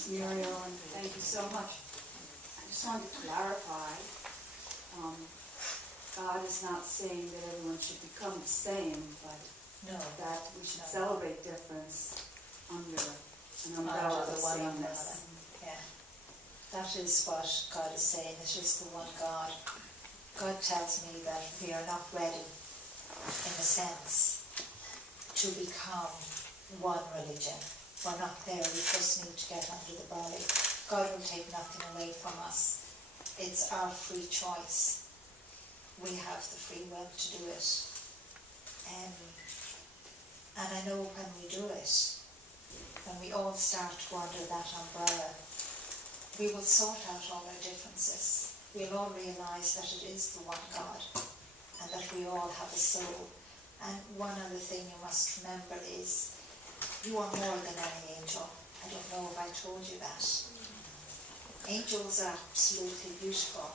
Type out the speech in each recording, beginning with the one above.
Thanks, Muriel, and thank you so much. I just wanted to clarify, God is not saying that everyone should become the same, but that we should celebrate difference under an umbrella of sameness. Yeah, that is what God is saying. It is the one God. God tells me that we are not ready, in a sense, to become one religion. We're not there. We just need to get under the belly. God will take nothing away from us. It's our free choice. We have the free will to do it. And I know when we do it, when we all start to under that umbrella, we will sort out all our differences. We'll all realise that it is the one God and that we all have a soul. And one other thing you must remember is you are more than any angel. I don't know if I told you that. Angels are absolutely beautiful.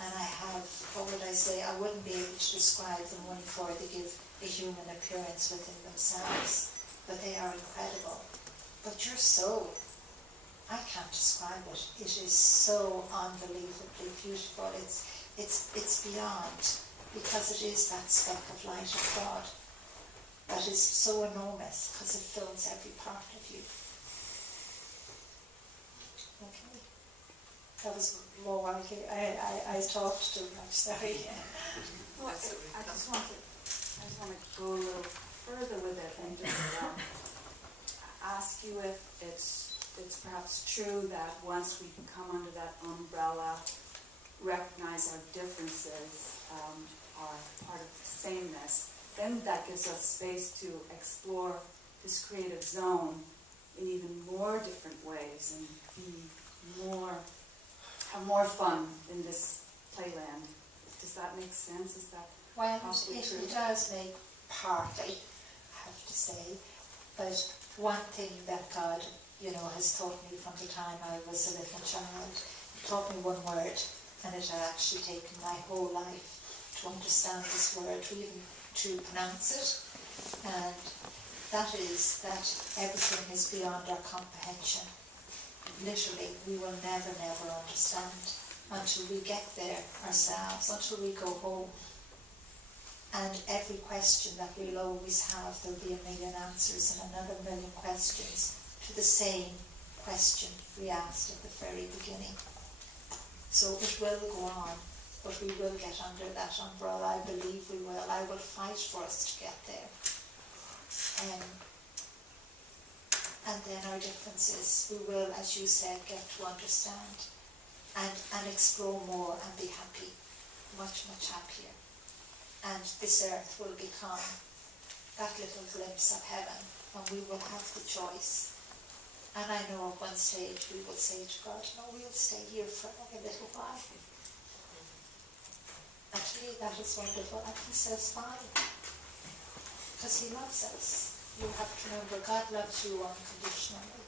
And I have, what would I say, I wouldn't be able to describe them only for they give a human appearance within themselves. But they are incredible. But your soul, I can't describe it. It is so unbelievably beautiful. It's beyond, because it is that speck of light of God that is so enormous because it fills every part of you. Okay. That was more widely. I talked too much, sorry. Well, I just want to go a little further with it and just ask you if it's perhaps true that once we can come under that umbrella, recognize our differences are part of the sameness, then that gives us space to explore this creative zone in even more different ways and have more fun in this playland. Does that make sense? Is that possibly true? It does make partly, I have to say, but one thing that God, has taught me from the time I was a little child, He taught me one word, and it had actually taken my whole life to understand this word, to even to pronounce it, and that is that everything is beyond our comprehension. Literally, we will never understand until we get there ourselves, until we go home. And every question that we'll always have, there'll be a million answers and another million questions to the same question we asked at the very beginning. So it will go on, but we will get under that umbrella. I believe we will. I will fight for us to get there. And then our differences, we will, as you said, get to understand and explore more and be happy, much, much happier. And this earth will become that little glimpse of heaven, and we will have the choice. And I know at one stage we will say to God, no, we'll stay here for a little while. And to me that is wonderful. And He says, fine. Because He loves us. You have to remember, God loves you unconditionally.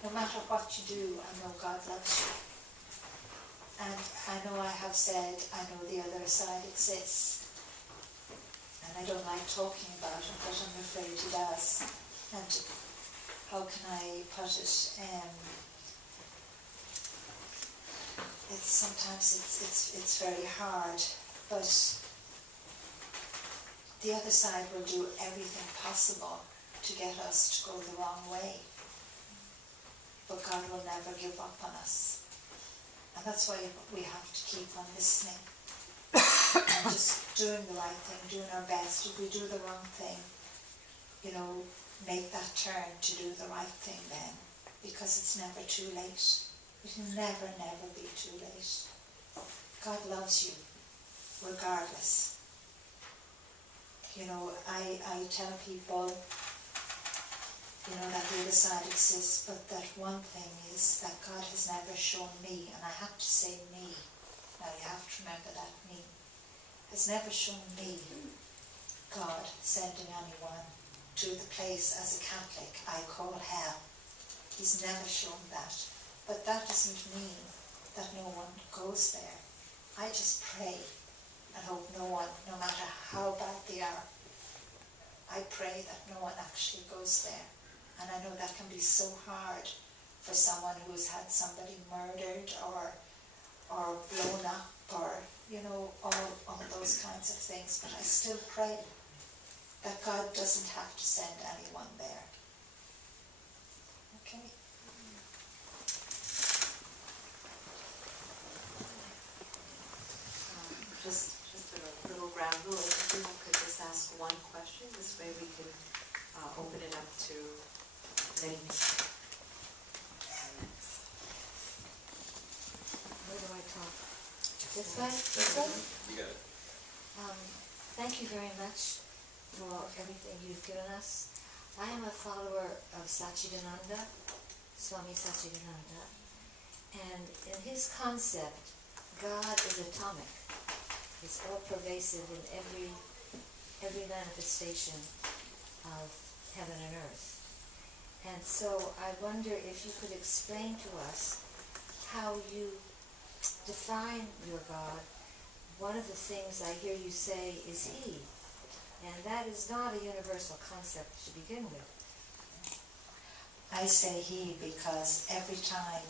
No matter what you do, I know God loves you. And I know I have said, I know the other side exists. And I don't like talking about it, but I'm afraid He does. And how can I put it? Sometimes it's very hard, but the other side will do everything possible to get us to go the wrong way. But God will never give up on us. And that's why we have to keep on listening. And just doing the right thing, doing our best. If we do the wrong thing, make that turn to do the right thing then. Because it's never too late. It will never be too late. God loves you, regardless. I tell people, that the other side exists, but that one thing is that God has never shown me, and I have to say me, now you have to remember that me, has never shown me God sending anyone to the place as a Catholic I call hell. He's never shown that. But that doesn't mean that no one goes there. I just pray and hope no one, no matter how bad they are, I pray that no one actually goes there. And I know that can be so hard for someone who's had somebody murdered or blown up, or, all those kinds of things. But I still pray that God doesn't have to send anyone there. Okay? Just a little round rule, if everyone could just ask one question, this way we can open it up to many people. Where do I talk? This way? This way? You got it. Thank you very much for everything you've given us. I am a follower of Satchidananda, Swami Satchidananda, and in his concept, God is atomic. It's all pervasive in every manifestation of heaven and earth. And so I wonder if you could explain to us how you define your God. One of the things I hear you say is He, and that is not a universal concept to begin with. I say He because every time,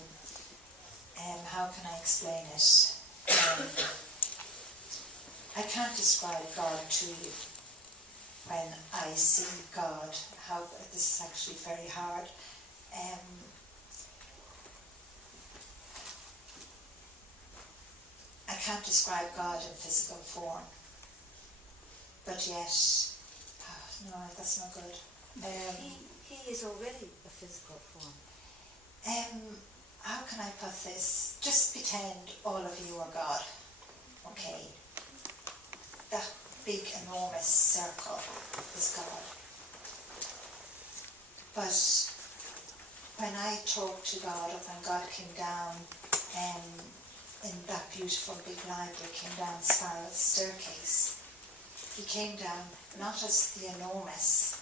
how can I explain it? I can't describe God to you. When I see God, this is actually very hard. I can't describe God in physical form, but yet, no, that's not good. He is already a physical form. How can I put this? Just pretend all of you are God, okay? That big, enormous circle is God. But when I talked to God, or when God came down in that beautiful big library, came down the spiral staircase, he came down not as the enormous,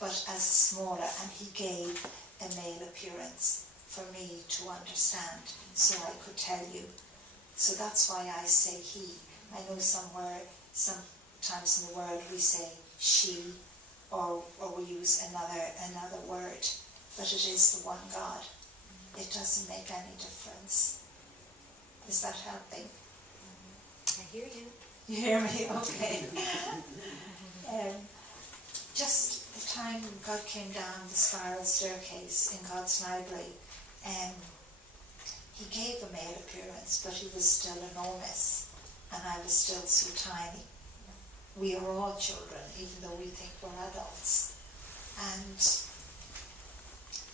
but as smaller, and he gave a male appearance for me to understand, so I could tell you. So that's why I say he. I know sometimes in the world we say she, or we use another word, but it is the one God. It doesn't make any difference. Is that helping? I hear you. You hear me? Okay. Just the time God came down the spiral staircase in God's library, he gave a male appearance, but he was still enormous, and I was still so tiny. We are all children, even though we think we're adults. And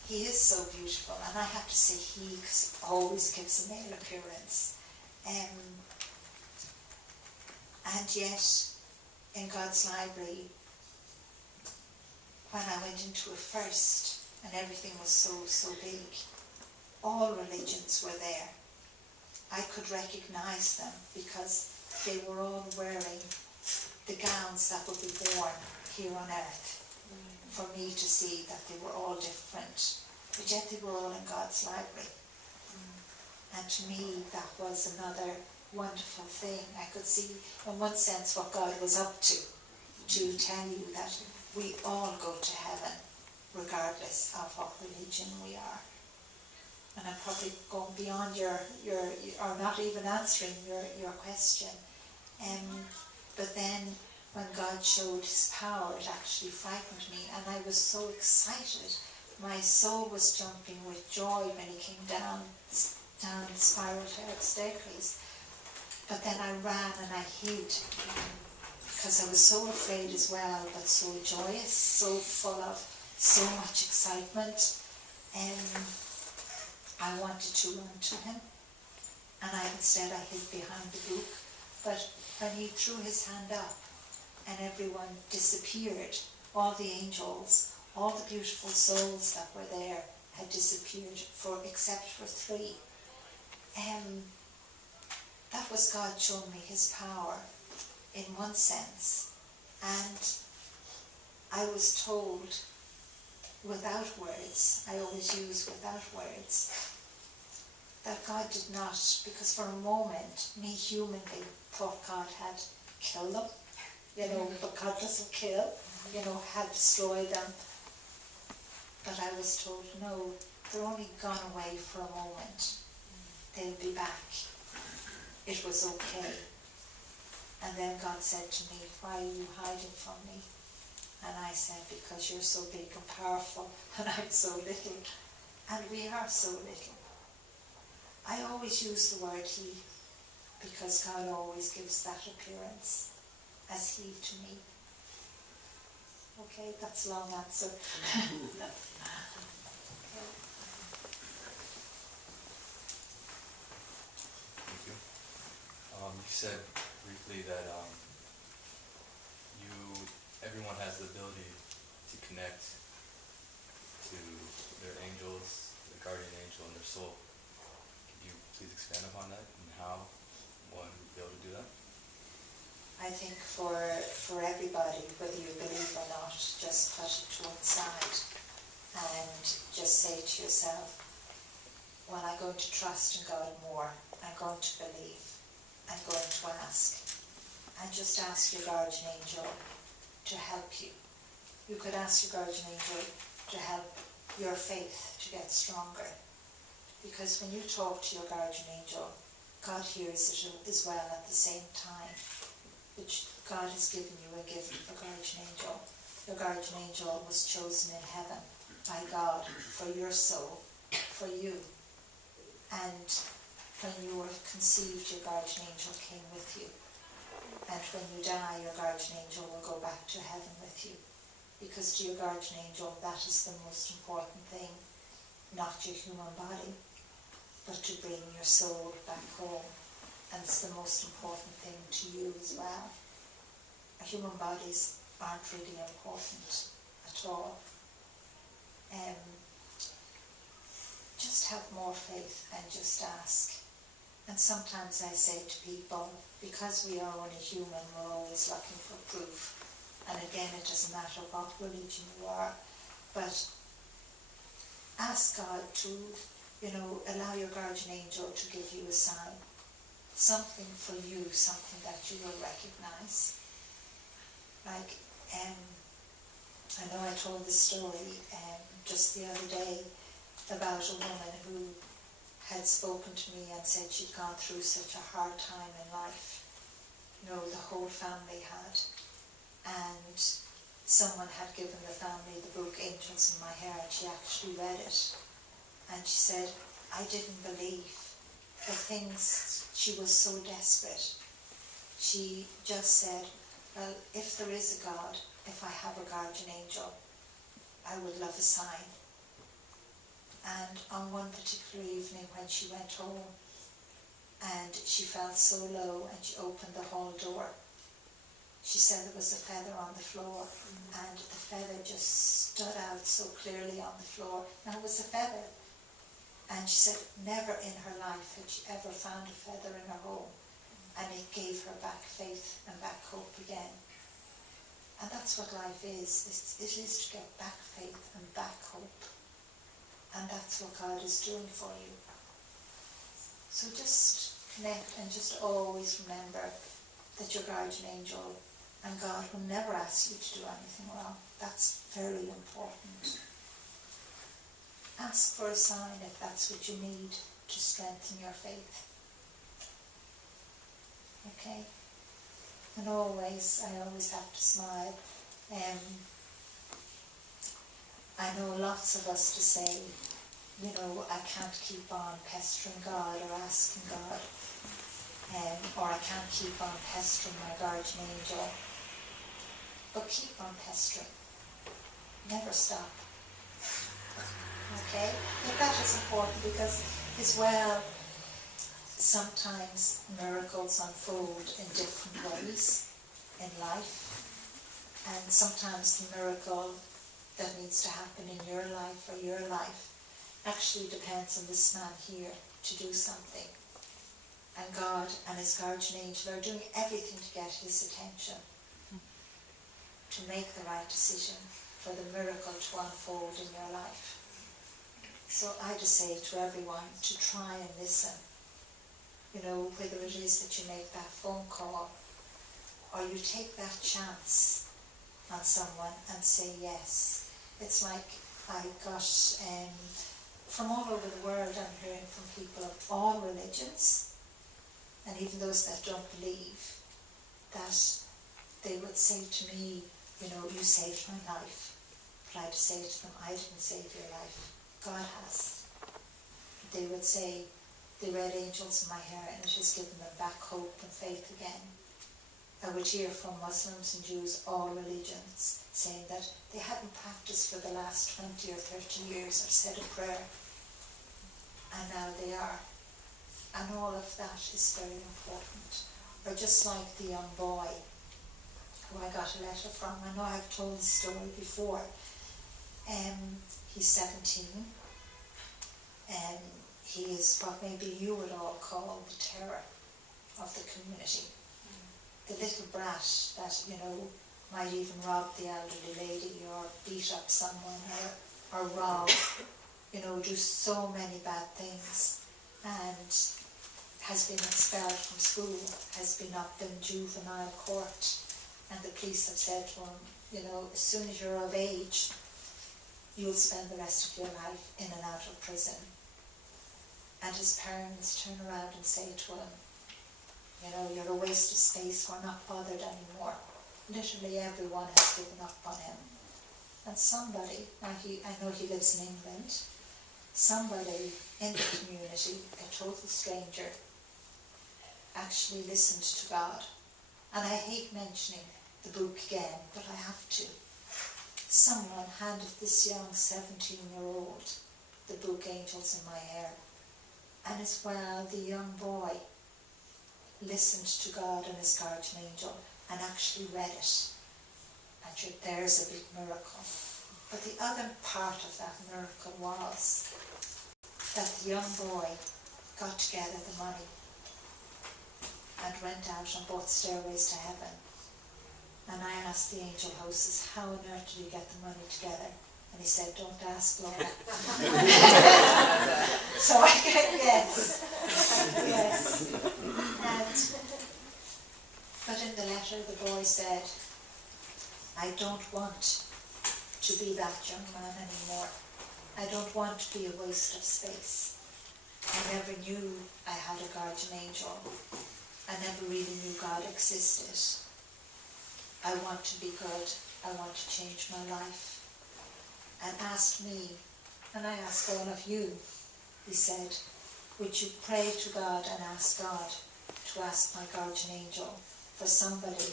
he is so beautiful, and I have to say he, because he always gives a male appearance. And yet, in God's library, when I went into it first, and everything was so big, all religions were there. I could recognize them because they were all wearing the gowns that would be worn here on earth, for me to see that they were all different, but yet they were all in God's library. And to me, that was another wonderful thing. I could see, in one sense, what God was up to tell you that we all go to heaven, regardless of what religion we are. And I'm probably going beyond your or not even answering your question. But then, when God showed his power, it actually frightened me, and I was so excited. My soul was jumping with joy when he came down the spiral staircase. But then I ran and I hid, because I was so afraid as well, but so joyous, so full of so much excitement. I wanted to run to him, and instead I hid behind the book. But when he threw his hand up and everyone disappeared, all the angels, all the beautiful souls that were there had disappeared, except for 3. That was God showing me his power in one sense. And I was told without words, I always use without words, that God did not, because for a moment, me humanly thought God had killed them, but God doesn't kill, had destroyed them. But I was told, no, they're only gone away for a moment. They'll be back. It was okay. And then God said to me, why are you hiding from me? And I said, because you're so big and powerful and I'm so little. And we are so little. I always use the word he, because God always gives that appearance as he to me. Okay, that's a long answer. Thank you. You said briefly that everyone has the ability to connect to their angels, the guardian angel, and their soul. Could you please expand upon that and how one would be able to do that? I think for everybody, whether you believe or not, just put it to one side and just say to yourself, well, I'm going to trust in God more. I'm going to believe. I'm going to ask. And just ask your guardian angel to help you. You could ask your guardian angel to help your faith to get stronger. Because when you talk to your guardian angel, God hears it as well at the same time. Which God has given you a gift of a guardian angel. Your guardian angel was chosen in heaven by God for your soul, for you. And when you were conceived, your guardian angel came with you. And when you die, your guardian angel will go back to heaven with you. Because to your guardian angel, that is the most important thing. Not your human body, but to bring your soul back home. And it's the most important thing to you as well. Our human bodies aren't really important at all. Just have more faith and just ask. And sometimes I say to people, because we are only human, we're always looking for proof. And again, it doesn't matter what religion you are, but ask God to, allow your guardian angel to give you a sign. Something for you, something that you will recognize. Like, I know I told this story just the other day about a woman who had spoken to me and said she'd gone through such a hard time in life. The whole family had. And someone had given the family the book Angels in My Hair, and she actually read it. And she said, I didn't believe the things, she was so desperate. She just said, well, if there is a God, if I have a guardian angel, I would love a sign. And on one particular evening when she went home, and she felt so low, and she opened the hall door, she said there was a feather on the floor, and the feather just stood out so clearly on the floor. Now it was a feather. And she said never in her life had she ever found a feather in her home. And it gave her back faith and back hope again. And that's what life is. It is to get back faith and back hope. And that's what God is doing for you. So just connect and just always remember that your guardian angel and God will never ask you to do anything wrong. That's very important. Ask for a sign if that's what you need to strengthen your faith. Okay? And I always have to smile. I know lots of us to say, I can't keep on pestering God or asking God, or I can't keep on pestering my guardian angel. But keep on pestering. Never stop. Okay? But that is important because as well, sometimes miracles unfold in different ways in life. And sometimes the miracle that needs to happen in your life or your life actually depends on this man here to do something. And God and his guardian angel are doing everything to get his attention, to make the right decision for the miracle to unfold in your life. So I just say to everyone to try and listen. Whether it is that you make that phone call or you take that chance on someone and say yes. It's like I got from all over the world I'm hearing from people of all religions, and even those that don't believe, that they would say to me, you know, you saved my life. But I'd say to them, I didn't save your life, God has. They would say, the red angels in my hair, and it has given them back hope and faith again. I would hear from Muslims and Jews, all religions, saying that they hadn't practiced for the last 20 or 30 years or said a prayer, and now they are. And all of that is very important. Or just like the young boy who I got a letter from. I know I've told the story before. He's 17. He is what maybe you would all call the terror of the community. The little brat that, you know, might even rob the elderly lady or beat up someone or rob, you know, do so many bad things, and has been expelled from school, has been up in juvenile court, and the police have said to him, you know, as soon as you're of age, you'll spend the rest of your life in and out of prison. And his parents turn around and say to him, you know, you're a waste of space, we're not bothered anymore. Literally everyone has given up on him. And somebody, now I know he lives in England, somebody in the community, a total stranger, actually listened to God. And I hate mentioning the book again, but I have to. Someone handed this young 17-year-old the book Angels in My Hair. And as well, the young boy listened to God and his guardian angel and actually read it. And there's a big miracle. But the other part of that miracle was that the young boy got together the money and went out on both stairways to heaven. And I asked the angel hostess, how on earth did he get the money together? And he said, don't ask Laura. So I get yes. Yes. But in the letter the boy said, I don't want to be that young man anymore. I don't want to be a waste of space. I never knew I had a guardian angel. I never really knew God existed. I want to be good. I want to change my life. And asked me, and I ask all of you, he said, would you pray to God and ask God to ask my guardian angel for somebody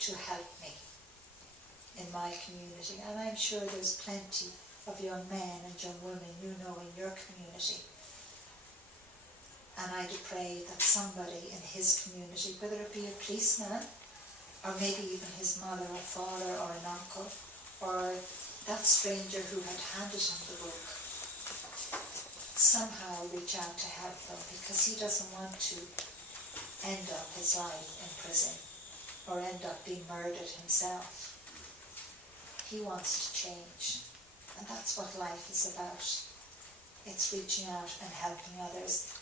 to help me in my community? And I'm sure there's plenty of young men and young women you know in your community. And I'd pray that somebody in his community, whether it be a policeman, or maybe even his mother or father or an uncle, or that stranger who had handed him the book, somehow reach out to help them, because he doesn't want to end up his life in prison or end up being murdered himself. He wants to change, and that's what life is about. It's reaching out and helping others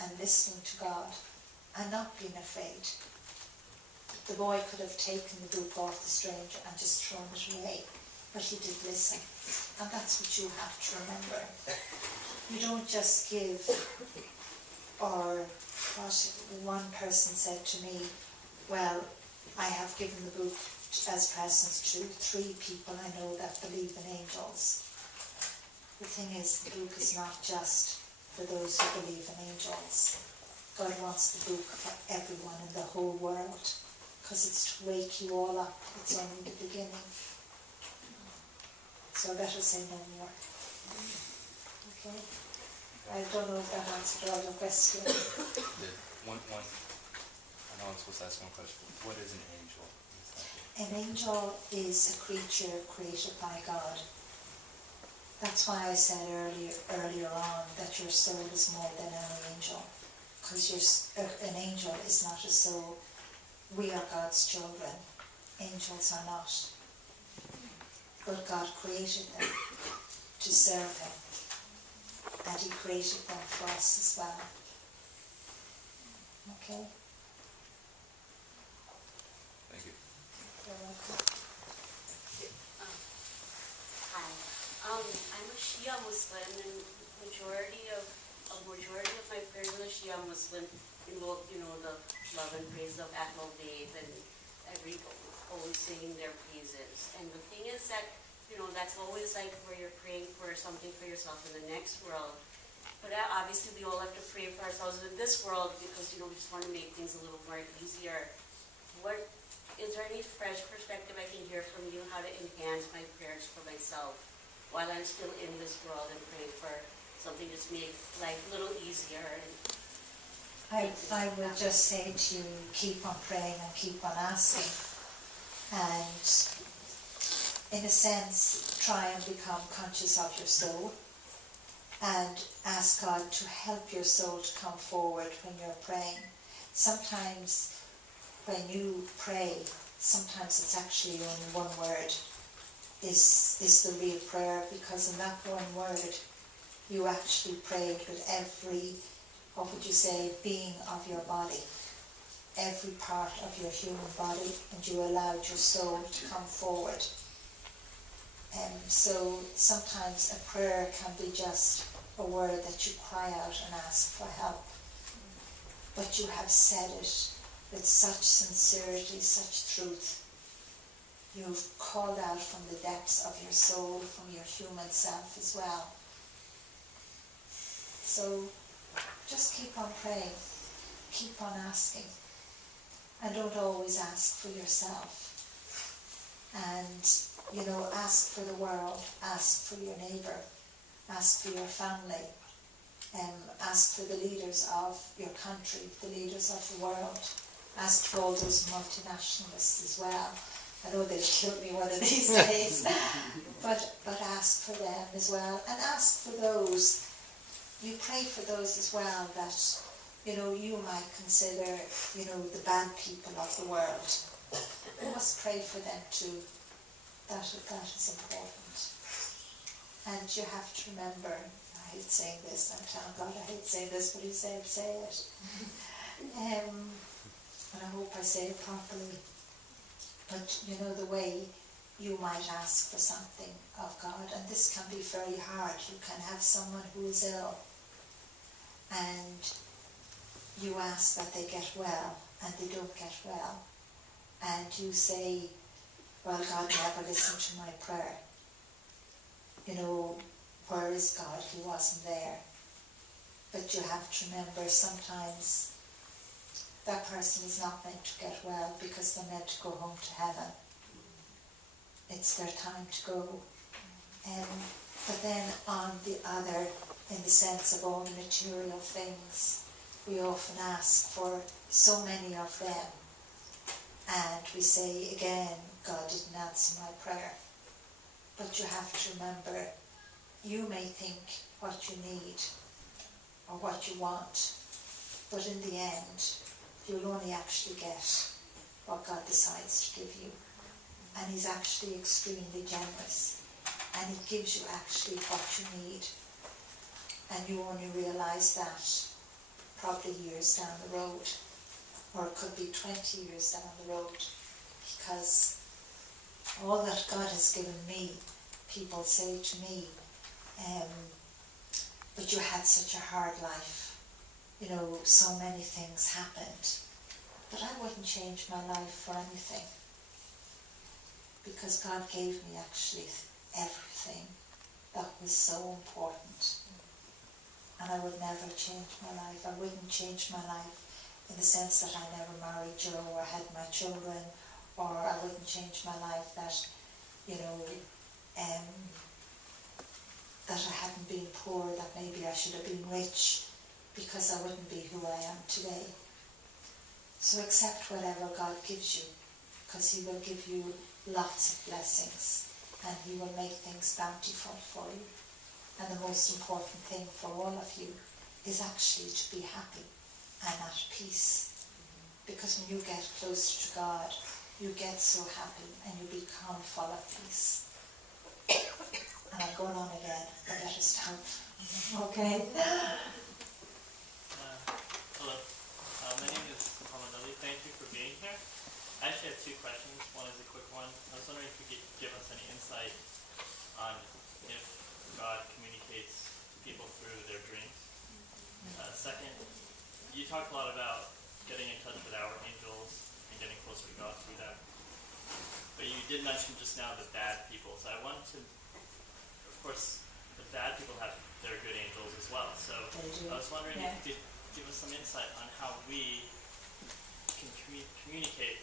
and listening to God and not being afraid. The boy could have taken the book off the stranger and just thrown it away, but he did listen. And that's what you have to remember. You don't just give, or what one person said to me, well, I have given the book as presents to 3 people I know that believe in angels. The thing is, the book is not just for those who believe in angels. God wants the book for everyone in the whole world, because it's to wake you all up. It's only the beginning. So I better say no more. Okay? I don't know if that answered all your questions. One, I know I'm supposed to ask one question. What is an angel? An angel is a creature created by God. That's why I said earlier on that your soul is more than an angel. Because an angel is not a soul. We are God's children. Angels are not. But God created them to serve Him. And He created them for us as well. Okay? Thank you. You're welcome. Hi. I'm a Shia Muslim, and majority of my prayers in the Shia Muslim involve, the love and praise of Ahlul Bayt and always singing their praises. And the thing is that, that's always like where you're praying for something for yourself in the next world. But obviously we all have to pray for ourselves in this world because, we just want to make things a little more easier. Is there any fresh perspective I can hear from you how to enhance my prayers for myself while I'm still in this world and praying for something just make life a little easier? I would just say to you, keep on praying and keep on asking. And in a sense, try and become conscious of your soul and ask God to help your soul to come forward when you're praying. Sometimes when you pray, sometimes it's actually only one word is the real prayer, because in that one word you actually prayed with every, what would you say, being of your body, every part of your human body, and you allowed your soul to come forward. And so sometimes a prayer can be just a word that you cry out and ask for help, but you have said it with such sincerity, such truth. You've called out from the depths of your soul, from your human self as well. So just keep on praying, keep on asking, and don't always ask for yourself. And, ask for the world, ask for your neighbour, ask for your family, ask for the leaders of your country, the leaders of the world. Ask for all those multinationalists as well. I know they'll kill me one of these days, but ask for them as well, and ask for those. You pray for those as well that you might consider the bad people of the world. You must pray for them too. That is important. And you have to remember. I hate saying this. I'm telling God I hate saying this, but He said say it. And I hope I say it properly. But the way you might ask for something of God, and this can be very hard. You can have someone who is ill, and you ask that they get well, and they don't get well. And you say, well, God never listened to my prayer. Where is God? He wasn't there. But you have to remember sometimes that person is not meant to get well because they're meant to go home to heaven. It's their time to go. But then on the other, in the sense of all the material things, we often ask for so many of them. And we say again, God didn't answer my prayer. But you have to remember, you may think what you need or what you want, but in the end, you'll only actually get what God decides to give you. And He's actually extremely generous. And He gives you actually what you need. And you only realise that probably years down the road. Or it could be 20 years down the road. Because all that God has given me, people say to me, but you had such a hard life. So many things happened. But I wouldn't change my life for anything. Because God gave me actually everything that was so important. And I would never change my life. I wouldn't change my life in the sense that I never married Joe or had my children, or I wouldn't change my life that, that I hadn't been poor, that maybe I should have been rich, because I wouldn't be who I am today. So accept whatever God gives you, because He will give you lots of blessings, and He will make things bountiful for you. And the most important thing for all of you is actually to be happy and at peace. Because when you get closer to God, you get so happy and you become full of peace. And I'm going on again, I better stop. Okay? Hello, my name is Muhammad Ali. Thank you for being here. I actually have two questions. One is a quick one. I was wondering if you could give us any insight on if talked a lot about getting in touch with our angels and getting closer to God through them. But you did mention just now the bad people, so I wanted to, of course, the bad people have their good angels as well. So They do. I was wondering Yeah. if you could give us some insight on how we can communicate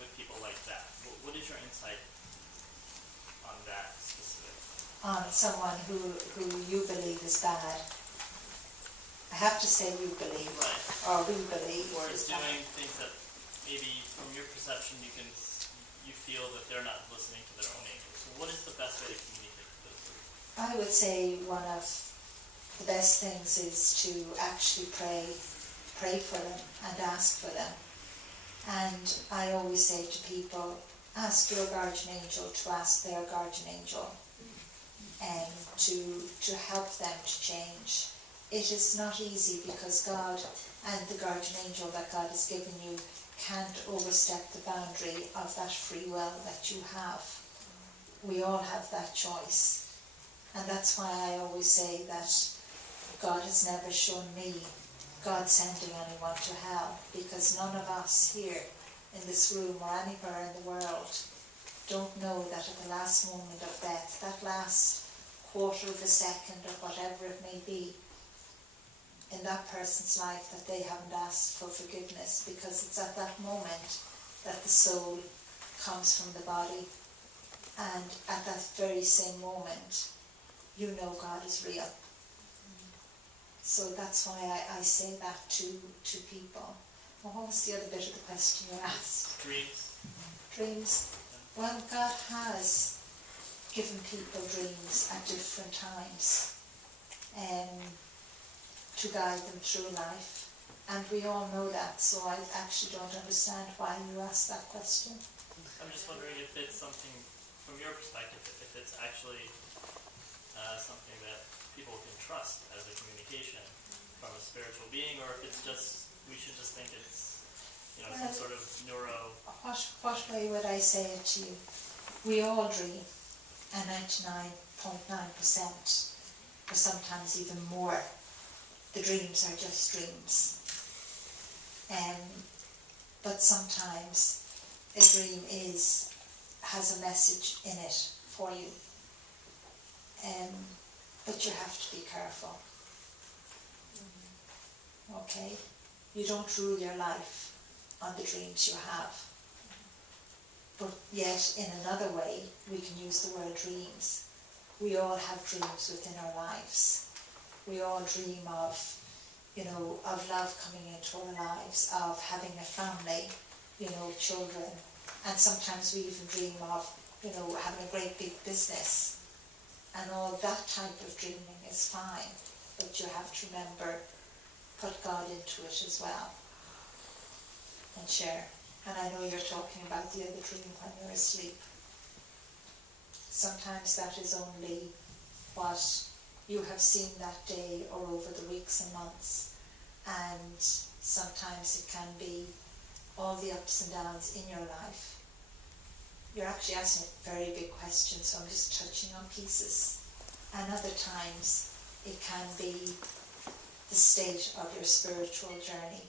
with people like that. What is your insight on that specific? On someone who you believe is bad. I have to say you believe, Right. or we believe Or is is bad. doing things that maybe from your perception you feel that they're not listening to their own angels. So what is the best way to communicate with those people? I would say one of the best things is to actually pray for them and ask for them. And I always say to people, ask your guardian angel to ask their guardian angel, and to help them to change. It is not easy because God and the guardian angel that God has given you can't overstep the boundary of that free will that you have. We all have that choice. And that's why I always say that God has never shown me God sending anyone to hell, because none of us here in this room or anywhere in the world don't know that at the last moment of death, that last quarter of a second or whatever it may be, in that person's life that they haven't asked for forgiveness, because it's at that moment that the soul comes from the body, and at that very same moment you know God is real. So that's why I say that to people. Well, what was the other bit of the question you asked? Dreams. Dreams. Well, God has given people dreams at different times to guide them through life, and we all know that, so I actually don't understand why you asked that question. I'm just wondering if it's something, from your perspective, if it's actually something that people can trust as a communication from a spiritual being, or if it's just, we should just think it's, some sort of neuro... What way would I say it to you? We all dream, and 99.9%, or sometimes even more, the dreams are just dreams. But sometimes a dream has a message in it for you. But you have to be careful. Okay? You don't rule your life on the dreams you have. But yet, in another way, we can use the word dreams. We all have dreams within our lives. We all dream of, of love coming into our lives, of having a family, children. And sometimes we even dream of, having a great big business. And all that type of dreaming is fine. But you have to remember, put God into it as well. And share. And I know you're talking about the other dream when you're asleep. Sometimes that is only what you have seen that day or over the weeks and months. And sometimes it can be all the ups and downs in your life. You're actually asking a very big question, so I'm just touching on pieces. And other times it can be the state of your spiritual journey,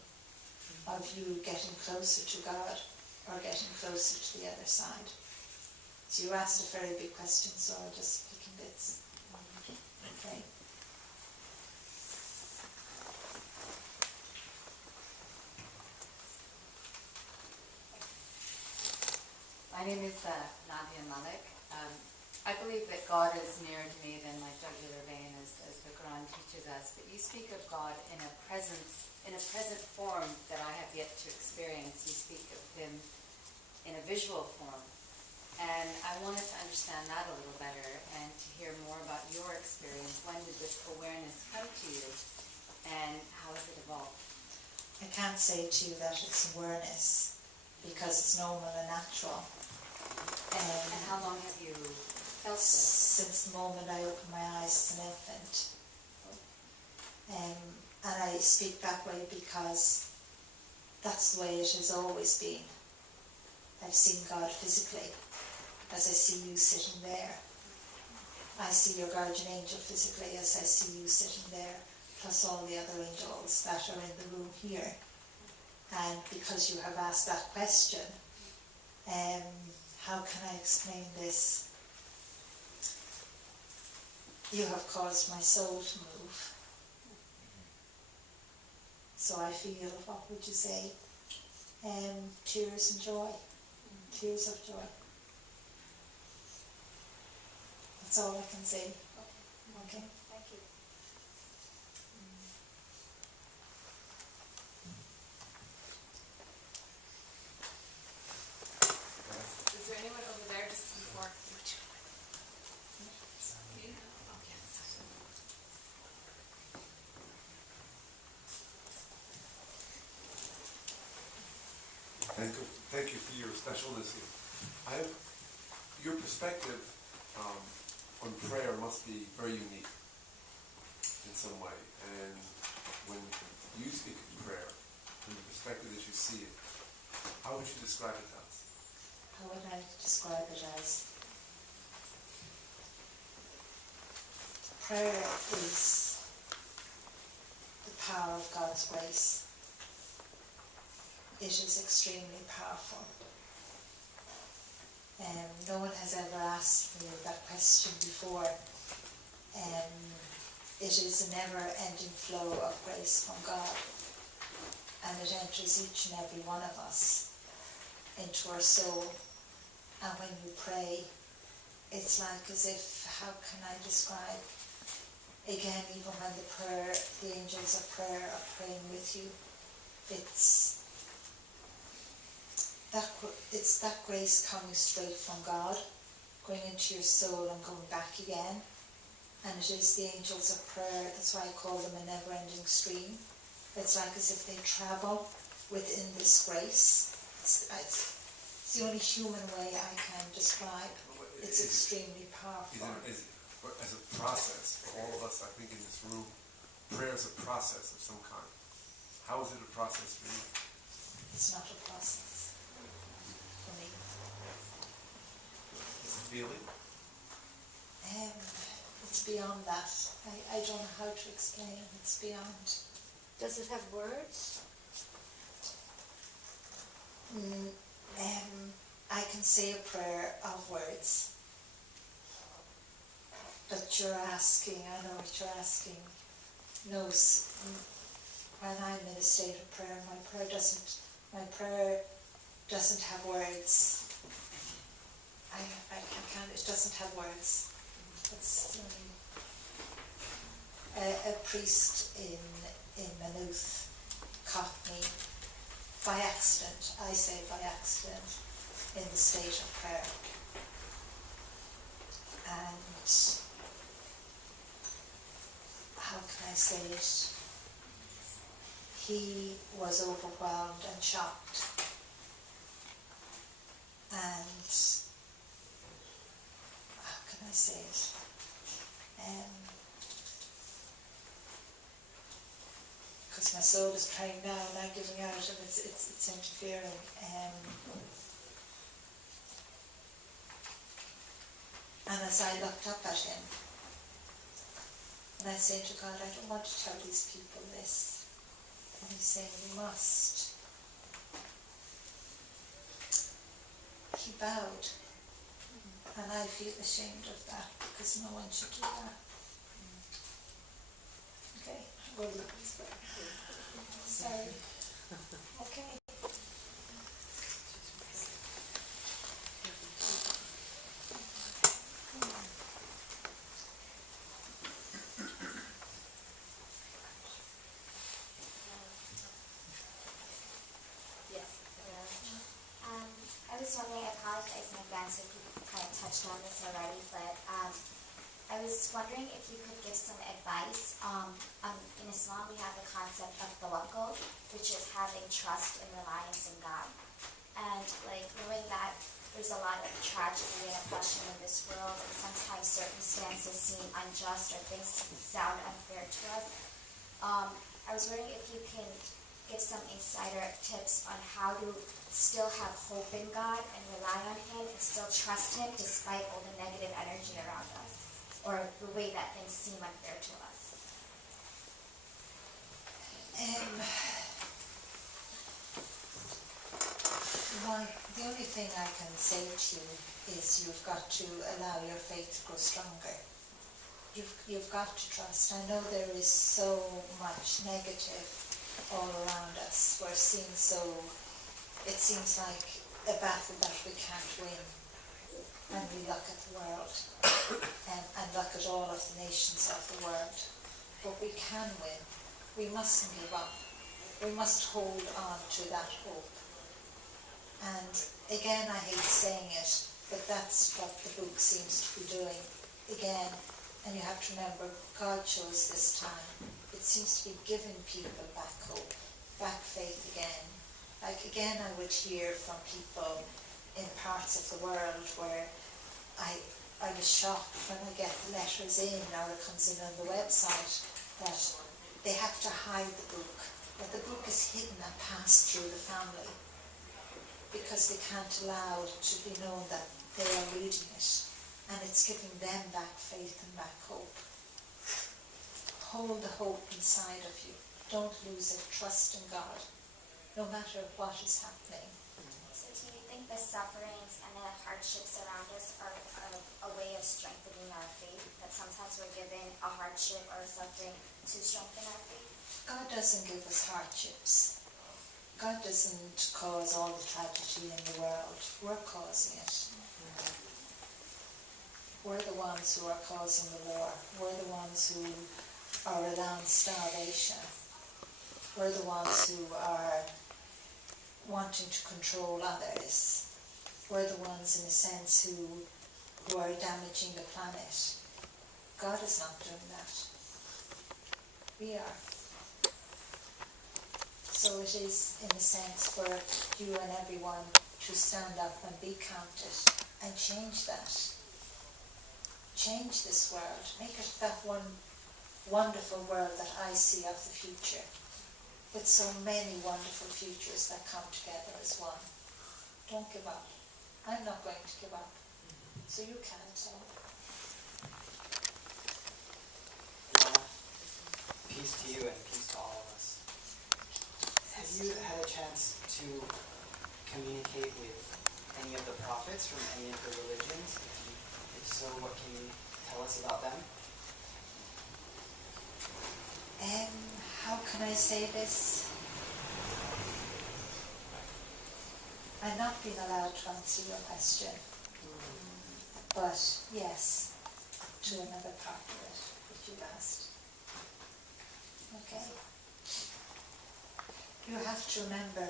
of you getting closer to God or getting closer to the other side. So you asked a very big question, so I'll just pick in bits. Okay. My name is Nadia Malik. I believe that God is nearer to me than my jugular vein, as the Quran teaches us. But you speak of God in a present form that I have yet to experience. You speak of Him in a visual form, and I wanted to understand that a little better and to hear more about your experience. When did this awareness come to you, and how has it evolved? I can't say to you that it's awareness, because it's normal and natural. And how long have you felt this? Since the moment I opened my eyes as an infant. And I speak that way because that's the way it has always been. I've seen God physically, as I see you sitting there. I see your guardian angel physically, as I see you sitting there, plus all the other angels that are in the room here. And because you have asked that question, how can I explain this? You have caused my soul to move. So I feel, what would you say? Tears and joy. Tears of joy. That's all I can say. Okay. Thank you. Is there anyone over there just before? You? Okay. Thank you for your specialness here. Your perspective on prayer must be very unique in some way. And when you speak of prayer, from the perspective that you see it, how would you describe it to us? How would I describe it as? Prayer is the power of God's grace. It is extremely powerful. No one has ever asked me that question before. It is a never-ending flow of grace from God, and it enters each and every one of us into our soul. And when you pray, it's like as if, how can I describe? Again, even when the angels of prayer are praying with you, it's that grace coming straight from God, going into your soul and going back again. And it is the angels of prayer, that's why I call them a never-ending stream. It's like as if they travel within this grace. It's the only human way I can describe. It's extremely powerful. As a process, for all of us, I think, in this room, prayer is a process of some kind. How is it a process for you? It's not a process for me. It's a feeling? It's beyond that. I don't know how to explain it. It's beyond. Does it have words? I can say a prayer of words. But you're asking, I know what you're asking. Knows when I'm in a state of prayer, my prayer doesn't have words. I can't, it doesn't have words. It's a priest in Maynooth caught me by accident, I say by accident, in the state of prayer. And how can I say it? He was overwhelmed and shocked. And how can I say it? Because my soul is praying now and I'm giving out and it's interfering. And as I looked up at him, and I say to God, I don't want to tell these people this. And he's saying, you must. He bowed. And I feel ashamed of that, because no one should do that. Okay, I'm going to look this way. Sorry. Okay. I was wondering, I apologize in advance if you kind of touched on this already, but I was wondering if you could give some advice. In Islam, we have the concept of tawakkul, which is having trust and reliance in God. And like knowing that there's a lot of tragedy and oppression in this world, and sometimes circumstances seem unjust or things sound unfair to us. I was wondering if you can give some insider tips on how to still have hope in God and rely on Him and still trust Him despite all the negative energy around us, or the way that things seem unfair to us. The only thing I can say to you is you've got to allow your faith to grow stronger. You've got to trust. I know there is so much negative all around us. It seems like a battle that we can't win. And we look at the world and look at all of the nations of the world. But we can win. We mustn't give up. We must hold on to that hope. And again, I hate saying it, but that's what the book seems to be doing again. And you have to remember, God chose this time. It seems to be giving people back hope, back faith again. Like again, I would hear from people in parts of the world where I was shocked when I get the letters in, or it comes in on the website, that they have to hide the book, that the book is hidden and passed through the family, because they can't allow it to be known that they are reading it, and it's giving them back faith and back hope. Hold the hope inside of you. Don't lose it. Trust in God, no matter what is happening. So do you think the sufferings and the hardships around us are a way of strengthening our faith? That sometimes we're given a hardship or a suffering to strengthen our faith? God doesn't give us hardships. God doesn't cause all the tragedy in the world. We're causing it. We're the ones who are causing the war. We're the ones who are allowing starvation. We're the ones who are wanting to control others. We're the ones, in a sense, who are damaging the planet. God is not doing that. We are. So it is, in a sense, for you and everyone to stand up and be counted and change that. Change this world. Make it that one wonderful world that I see of the future, with so many wonderful futures that come together as one. Don't give up. I'm not going to give up. So you can't. So. Peace to you and peace to all of us. Have you had a chance to communicate with any of the prophets from any of the religions? If so, what can you tell us about them? How can I say this? I'm not being allowed to answer your question, but yes, to another part of it that you've asked. Okay. You have to remember,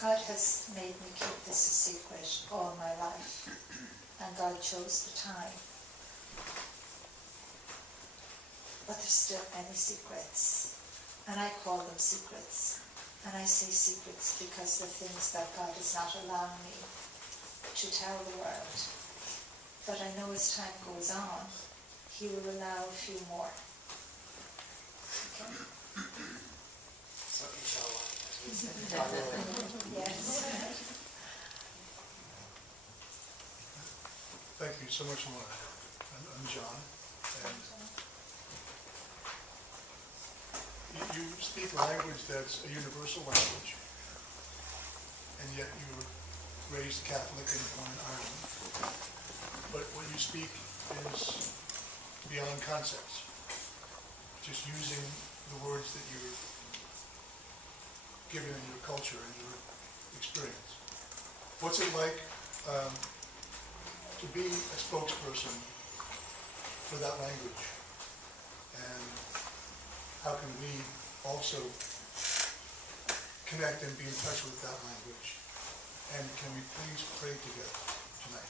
God has made me keep this a secret all my life, and God chose the time. But there's still many secrets, and I call them secrets. And I say secrets because they're things that God is not allowing me to tell the world. But I know as time goes on, He will allow a few more. Okay? So inshallah, as we say. God willing. Yes. Thank you so much, Mona. I'm John, and you speak a language that's a universal language, and yet you were raised Catholic and born in Ireland. But what you speak is beyond concepts, just using the words that you're given in your culture and your experience. What's it like to be a spokesperson for that language? And how can we also connect and be in touch with that language? And can we please pray together tonight?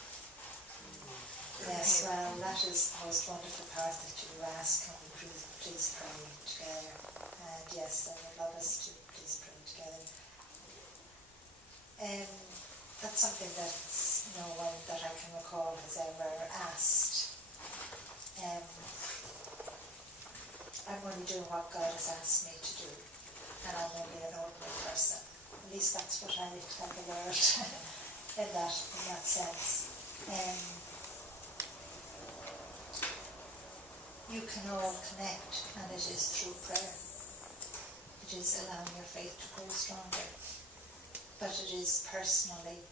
Yes, well, that is the most wonderful part that you ask. Can we please pray together? And yes, I would love us to please pray together. That's something that no one that I can recall has ever asked. I'm only doing what God has asked me to do, and I'm only an ordinary person. At least that's what I have learned in that sense. you can all connect, and it is through prayer. It is allowing your faith to grow stronger. But it is personally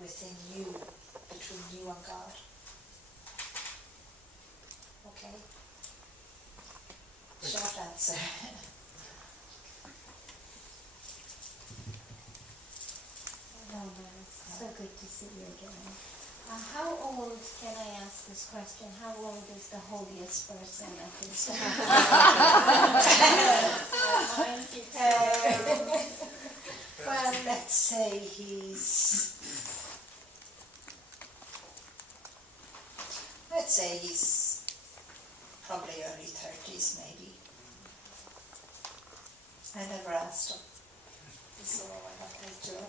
within you, between you and God. Okay? Short answer. No, no, it's so good to see you again. How old, can I ask this question, how old is the holiest person at this time? Well, let's say he's probably early 30s maybe. I never asked him, so I'm not quite sure.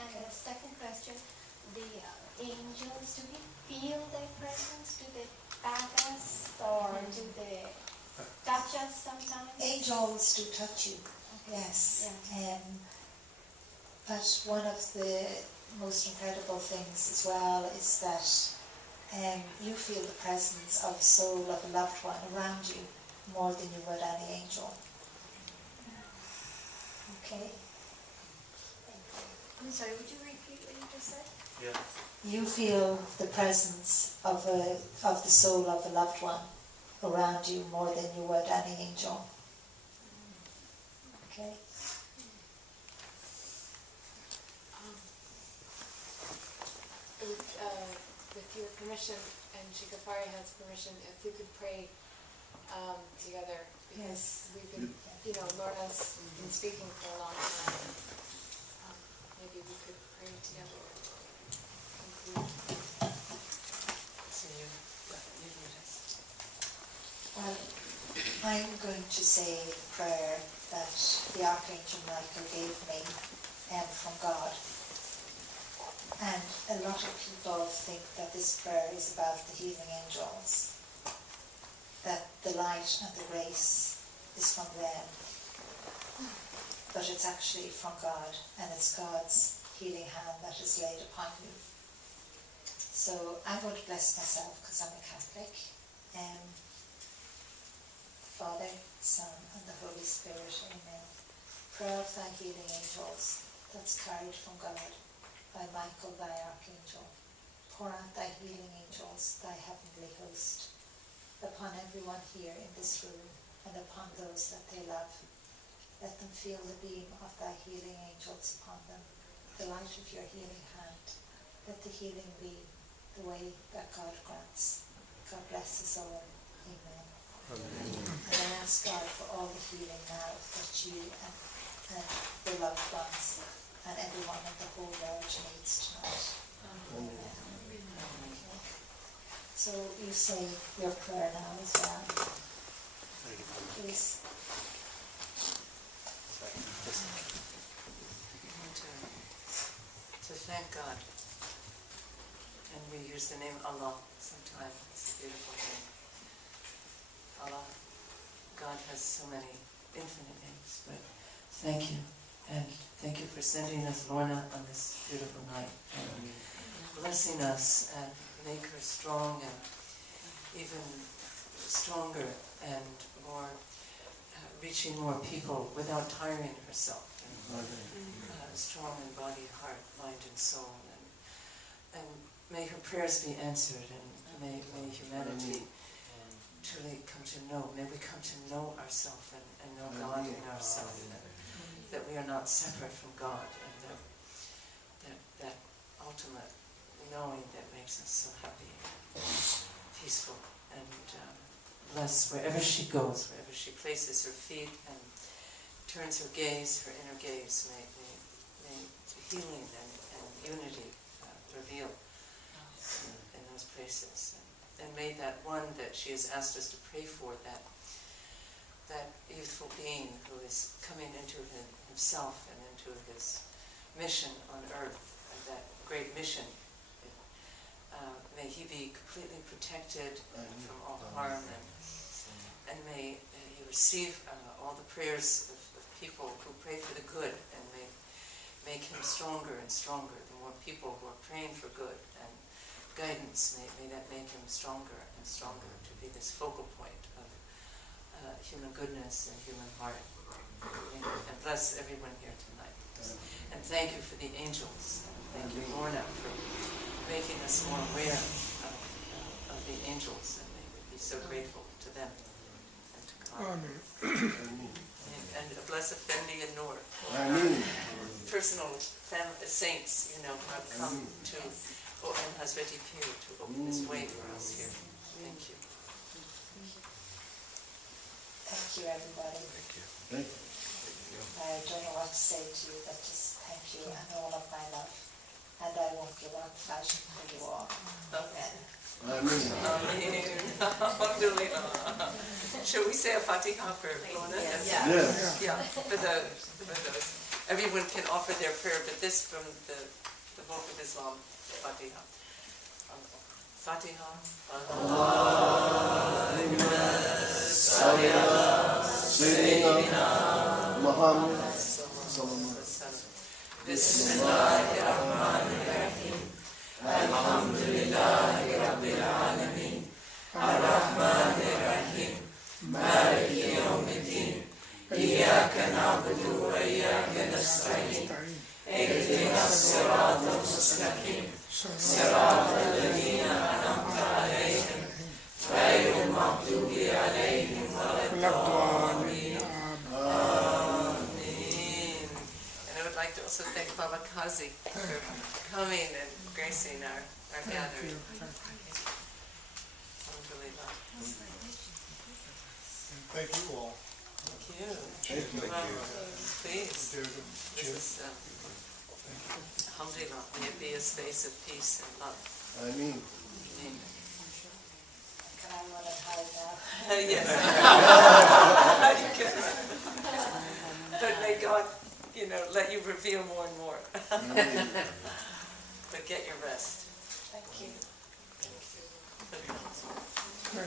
And the second question, the angels, do we feel their presence? Do they bag us or do they touch us sometimes? Angels do touch you, yes. Yeah. But one of the most incredible things as well is that you feel the presence of the soul of a loved one around you more than you would any angel. Okay? I'm sorry, would you repeat what you just said? Yeah. You feel the presence of the soul of a loved one around you more than you would any angel. Okay? With your permission, and Shikapari has permission, if we could pray together, because we've been, Lorna's been speaking for a long time. Maybe we could pray together. Well, I'm going to say the prayer that the Archangel Michael gave me from God. And a lot of people think that this prayer is about the healing angels, that the light and the grace is from them. But it's actually from God, and it's God's healing hand that is laid upon you. So I'm going to bless myself because I'm a Catholic. Father, Son, and the Holy Spirit, amen. Prayer of thy healing angels, that's carried from God by Michael, thy archangel. Pour out thy healing angels, thy heavenly host, upon everyone here in this room and upon those that they love. Let them feel the beam of thy healing angels upon them, the light of your healing hand. Let the healing be the way that God grants. God bless us all. Amen. And I ask God for all the healing now that you and the loved ones and everyone in the whole world needs tonight. Amen. Okay. So you say your prayer now as well. Please. To thank God. And we use the name Allah sometimes. It's a beautiful name. Allah. God has so many infinite names, but thank you. And thank you for sending us Lorna on this beautiful night and blessing us and make her strong and even stronger and more, reaching more people without tiring herself. And, strong in body, heart, mind, and soul. And may her prayers be answered, and may humanity truly come to know, may we come to know ourselves and know God in ourselves, and that we are not separate from God, and that ultimate knowing that makes us so happy, peaceful, and bless wherever she goes, wherever she places her feet and turns her gaze, her inner gaze, may healing and unity reveal in those places. And may that one that she has asked us to pray for, that youthful being who is coming into himself and into his mission on earth, that great mission, may he be completely protected from all harm, and may he receive all the prayers of people who pray for the good, and may make him stronger and stronger, the more people who are praying for good and guidance, may that make him stronger and stronger to be this focal point of human goodness and human heart. And bless everyone here tonight. And thank you for the angels. Thank you, Lorna, for making us more aware of the angels, and may we be so grateful to them and to God. And bless Effendi and Noor, personal saints, who have come to, and Hazreti Pir to open this way for us here. Thank you. Thank you, everybody. Thank you. I don't know what to say to you, but just thank you and all of my love. And I won't give up fighting for you all. Amen. Alhamdulillah. Shall we say a Fatiha for Lorna? Yes. Yeah, for those. Everyone can offer their prayer, but this from the Book of Islam, Fatiha. Fatiha. Allahumma salli ala Sayyidina Muhammad sallallahu alaihi wasallam. Bismillahirrahmanirrahim. Alhamdulillahi Rabbil Alameen. Ar-Rahmanir-Rahim. Maliki Yawmiddin. Iyyaka na'budu wa iyyaka nasta'in. Ihdina as-siratal mustaqim. Siratal ladzina an'amta 'alayhim. Ghayril maghdubi 'alayhim waladdallin. Amen. And I would like to also thank Baba Kazi for coming and gracing our gathering. Alhamdulillah. Thank you all. Thank you. Thank you. Please. Jim. This is, alhamdulillah, may it be a space of peace and love. Amen. Amen. Can I run and hide now? Yes. But may God, let you reveal more and more. But get your rest. Thank you. Thank you.